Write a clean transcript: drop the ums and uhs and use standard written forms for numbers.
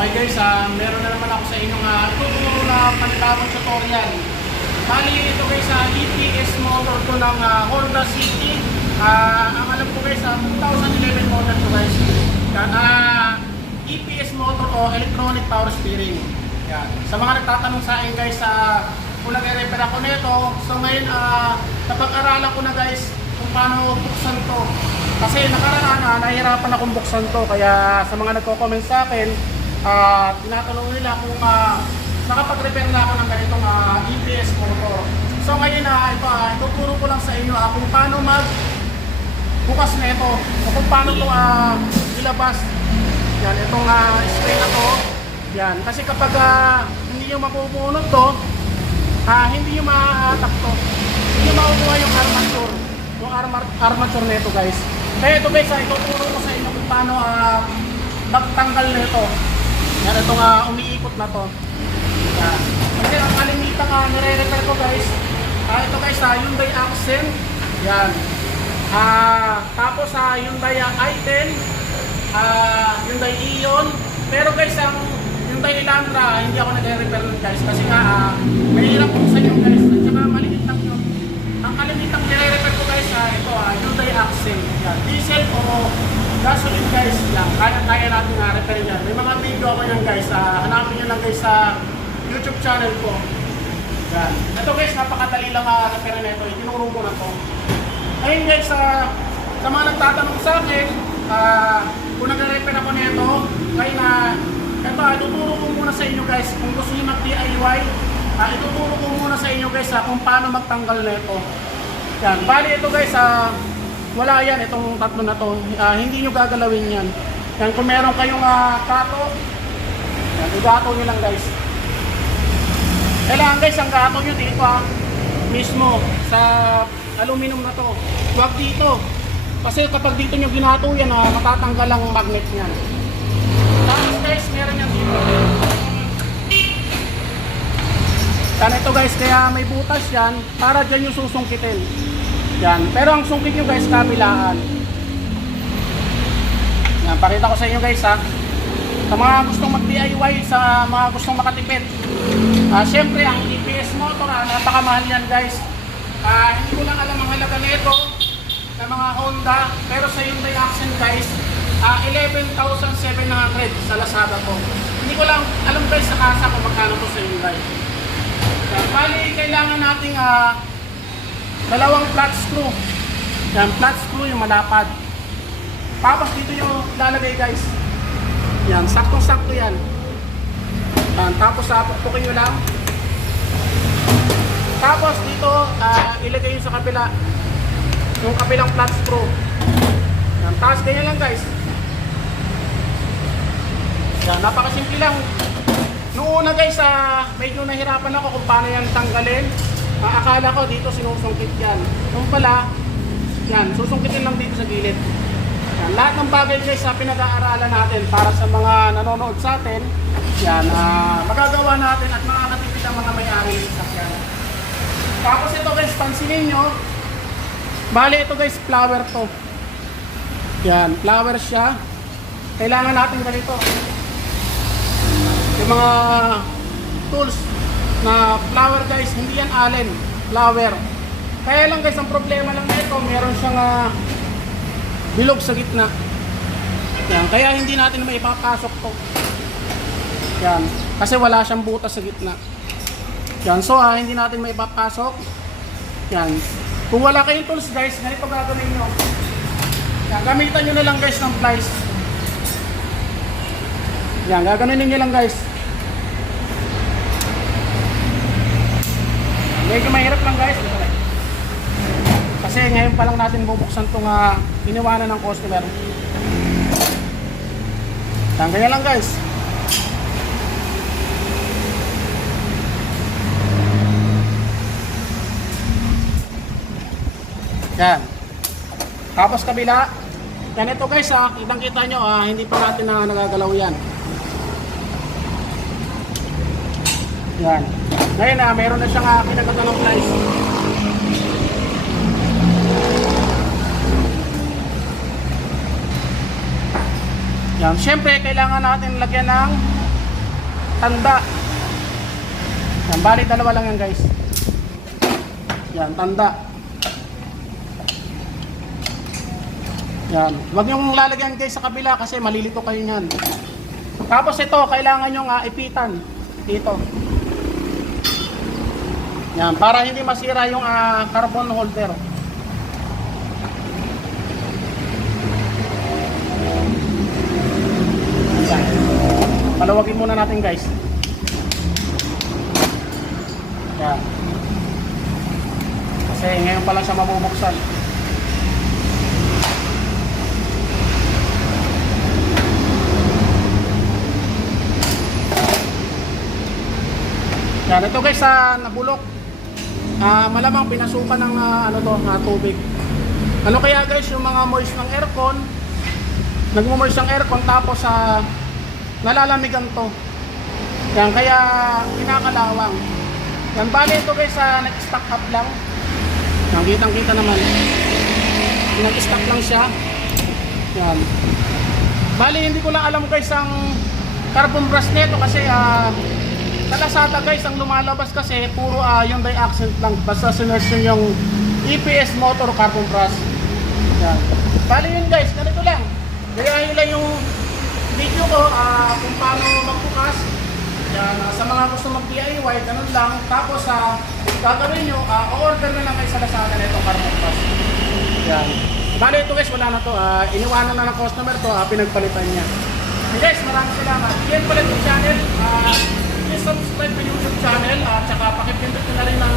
Okay guys, meron na naman ako sa inyong tuturo na panibagong tutorial. Bali ito guys, EPS motor to ng Honda City. Ang alam ko guys, 2011 model to guys. Yan, EPS motor o electronic power steering. Yan. Sa mga nagtatanong sa akin guys, kung nag-repair ako nito, so ngayon napag-aralan ko na guys kung paano buksan to. Kasi nakaraan nahihirapan akong buksan to, kaya sa mga nagko-comment sa akin, tinatanong nila kung nakapag-repair na ako ng ganitong EPS motor. So ngayon ituturo ko lang sa inyo kung paano magbukas na ito, o kung paano ito ilabas. Yan, itong spray na to. Yan, kasi kapag hindi nyo mapupunod to, hindi nyo maatak to. Hindi nyo makukuha yung armature. Yung armature na ito guys. Kaya ito guys, ituturo ko sa inyo kung paano magtanggal na ito. Yan, itong umiikot na to. Yan. Kasi ang kalimitang nire-repair ko guys, ito guys, Hyundai Accent. Yan. Tapos Hyundai i10, Hyundai Ion. Pero guys, ang Hyundai Elantra, hindi ako nagre-repair nun guys. Kasi mahirap po sa inyo guys. At saka maliit lang yun. Ang kalimitang nire-repair ko guys, ito Hyundai Accent. Yan. Diesel o gasoline guys lang. Kaya natin repair yan. May mga video ako yan guys. Hanapin nyo lang guys sa YouTube channel ko. Yan. Ito guys, napakadali lang repair na ito. Itinuro ko na to. Ayun guys, sa mga nagtatanong sa akin, kung nagre-repair ako nito, kaya ito, ituturo ko muna sa inyo guys. Kung gusto nyo mag-DIY, ituturo ko muna sa inyo guys kung paano magtanggal nito. Yan. Bali ito guys, wala yan, itong tatlo na to. Hindi nyo gagalawin yan. Yan, kung meron kayong kato, yan, igato nyo lang guys. Kailangan guys, ang gato nyo dito mismo sa aluminum na to. Huwag dito. Kasi kapag dito nyo ginato yan, matatanggal ang magnet nyan. Tapos guys, meron yan dito. Yan ito guys, kaya may butas yan para dyan yung susungkitin. Yan. Pero ang sungkit nyo guys, kabilaan. Yan, pakita ko sa inyo guys sa mga gustong mag-DIY, sa mga gustong makatipid. Siyempre, ang EPS motor, napakamahal yan guys. Hindi ko lang alam ang halaga nito ng mga Honda. Pero sa Hyundai Accent guys, 11,700 sa Lazada to. Hindi ko lang alam guys sa kasa kung magkano to sa Hyundai. Bali, kailangan nating dalawang flat screw. Yan, flat screw yung malapad. Tapos dito yung lalagay guys. Yan, saktong-sakto yan. Yan, tapos pukpukin nyo lang. Tapos dito, ilagay yung sa kabila. Yung kabilang flat screw. Yan, tapos ganyan lang guys. Yan, napakasimple lang. Noong una guys, medyo nahirapan ako kung paano yan tanggalin. Akala ko dito sinusungkit yan. Kung pala, yan, susungkitin lang dito sa gilid. Yan, lahat ng bagay guys pinag-aaralan natin para sa mga nanonood sa atin. Yan, magagawa natin at makakatipid ang mga may-ari ng sasakyan. Tapos ito guys, pansinin nyo. Bali ito guys, flower to. Yan, flower siya. Kailangan natin ganito. Yung mga tools na flower guys, hindi yan allen, flower. Kaya lang guys, ang problema lang nito, meron siyang bilog sa gitna. Yan, kaya hindi natin maipapasok to. Yan, kasi wala siyang butas sa gitna. Yan, so hindi natin maipapasok. Yan, kung wala kayong tools guys, ganito gagawin nyo. Yan, gamitan nyo na lang guys ng pliers. Yan, gaganunin nyo lang guys. Medyo mahirap lang guys. Kasi ngayon pa lang natin bubuksan itong iniwanan ng customer. Yan, ganyan lang guys. Yan. Tapos kabila. Yan ito guys, kitang-kita nyo, hindi pa natin nagagalaw yan. Yan. Ngayon meron na siyang pinagkatanong price. Yan. Siyempre, kailangan natin lagyan ng tanda. Yan, bali dalawa lang yan guys. Yan, tanda. Yan, wag niyong lalagyan guys sa kabila kasi malilito kayo niyan. Tapos ito, kailangan nyo ipitan dito. Yan, para hindi masira yung carbon holder. Yan. Palawagin muna natin guys. Yan. Kasi ngayon pa lang siya mabubuksan. Yan, ito guys nabulok. Malamang pinasukan ng tubig. Ano kaya guys yung mga moist ng aircon, nagmo-moist ang aircon tapos nalalamigan to. Yan, kaya kinakalawang. Yan, bali ito guys nag-stack up lang. Yan, kitang-kita naman. Nag-stack lang siya. Yan. Bali hindi ko lang alam guys ang carbon brush nito kasi sa Lazada guys, ang lumalabas kasi puro yung di-accent lang. Basta sinerge yung EPS motor carbon brush. Yan. Bali yun guys, ganito lang. Gayahin lang yung video ko kung paano magbukas. Yan, sa mga gusto mag-DIY, ganun lang. Tapos gagawin nyo, o-order na lang kayo sa Lazada na itong carbon brush. Yan. Bali ito guys, wala na to. Iniwanan na ng customer to, pinagpalitan niya. Okay guys, maraming salamat. Yan pala yung channel. Please subscribe to YouTube channel at saka pakipindot na rin ng